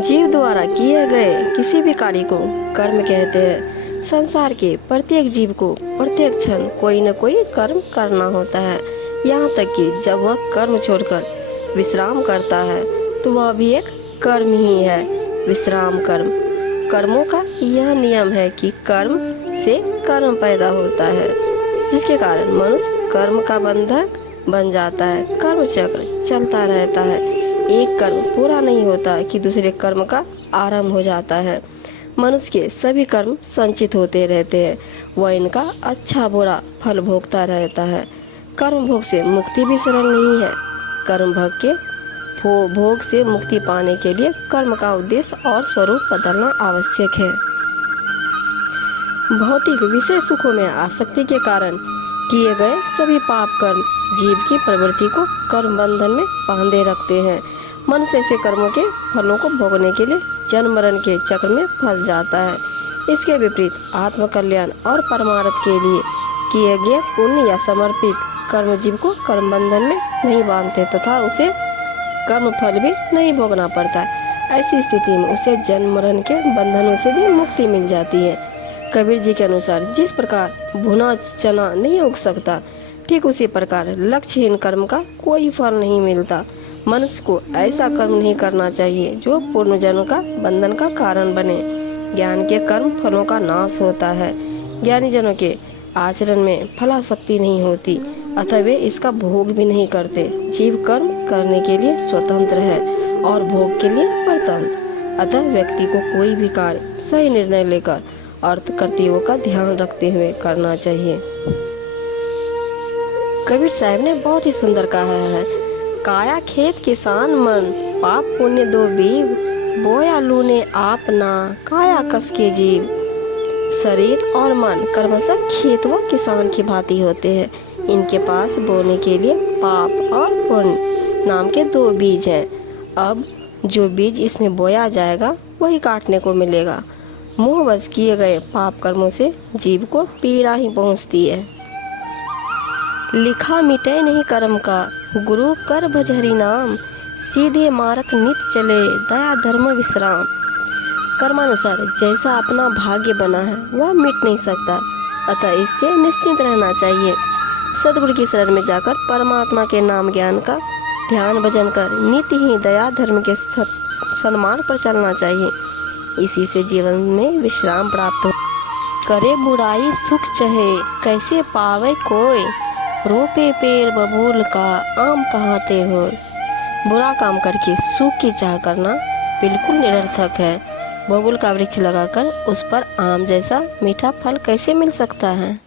जीव द्वारा किए गए किसी भी कार्य को कर्म कहते हैं। संसार के प्रत्येक जीव को प्रत्येक क्षण कोई न कोई कर्म करना होता है। यहाँ तक कि जब वह कर्म छोड़कर विश्राम करता है तो वह भी एक कर्म ही है, विश्राम कर्म। कर्मों का यह नियम है कि कर्म से कर्म पैदा होता है, जिसके कारण मनुष्य कर्म का बंधक बन जाता है। कर्म चक्र चलता रहता है, एक कर्म पूरा नहीं होता कि दूसरे कर्म का आरंभ हो जाता है। मनुष्य के सभी कर्म संचित होते रहते हैं, वह इनका अच्छा बुरा फल भोगता रहता है। कर्म भोग से मुक्ति भी सरल नहीं है। कर्म भोग के भोग से मुक्ति पाने के लिए कर्म का उद्देश्य और स्वरूप बदलना आवश्यक है। भौतिक विषय सुखों में आसक्ति के कारण किए गए सभी पाप कर्म जीव की प्रवृत्ति को कर्म बंधन में बांधे रखते हैं। मनुष्य ऐसे कर्मों के फलों को भोगने के लिए जन्म मरण के चक्र में फंस जाता है। इसके विपरीत आत्म कल्याण और परमार्थ के लिए किए गए पुण्य या समर्पित कर्म जीव को कर्म बंधन में नहीं बांधते तथा उसे कर्म फल भी नहीं भोगना पड़ता। ऐसी स्थिति में उसे जन्म मरण के बंधनों से भी मुक्ति मिल जाती है। कबीर जी के अनुसार जिस प्रकार भुना चना नहीं उग सकता, ठीक उसी प्रकार लक्ष्यहीन कर्म का कोई फल नहीं मिलता। मनुष्य को ऐसा कर्म नहीं करना चाहिए जो पूर्वजन्म का बंधन का कारण बने। ज्ञान के कर्म फलों का नाश होता है। ज्ञानी जनों के आचरण में फलाशक्ति नहीं होती, अतः वे इसका भोग भी नहीं करते। जीव कर्म करने के लिए स्वतंत्र है और भोग के लिए परतंत्र। अतः व्यक्ति को कोई भी कार्य सही निर्णय लेकर अर्थ कर्तव्यों का ध्यान रखते हुए करना चाहिए। कबीर साहब ने बहुत ही सुंदर कहा है, काया खेत किसान मन, पाप पुण्य दो बीव, बोया लूने आप ना, काया कस के जीव। शरीर और मन क्रमशः खेत व किसान की भांति होते हैं। इनके पास बोने के लिए पाप और पुण्य नाम के दो बीज हैं। अब जो बीज इसमें बोया जाएगा वही काटने को मिलेगा। मोहवश किए गए पाप कर्मों से जीव को पीड़ा ही पहुंचती है। लिखा मिटे नहीं कर्म का, गुरु कर भज हरि नाम, सीधे मार्ग नित चले, दया धर्म विश्राम। कर्मानुसार जैसा अपना भाग्य बना है वह मिट नहीं सकता, अतः इससे निश्चिंत रहना चाहिए। सद्गुरु की शरण में जाकर परमात्मा के नाम ज्ञान का ध्यान भजन कर नित्य ही दया धर्म के सन्मार्ग पर चलना चाहिए। इसी से जीवन में विश्राम प्राप्त हो। करे बुराई सुख चहे, कैसे पावे कोई, रोपे पेड़ बबूल का, आम कहाते हो। बुरा काम करके सुख की चाह करना बिल्कुल निरर्थक है। बबूल का वृक्ष लगाकर उस पर आम जैसा मीठा फल कैसे मिल सकता है।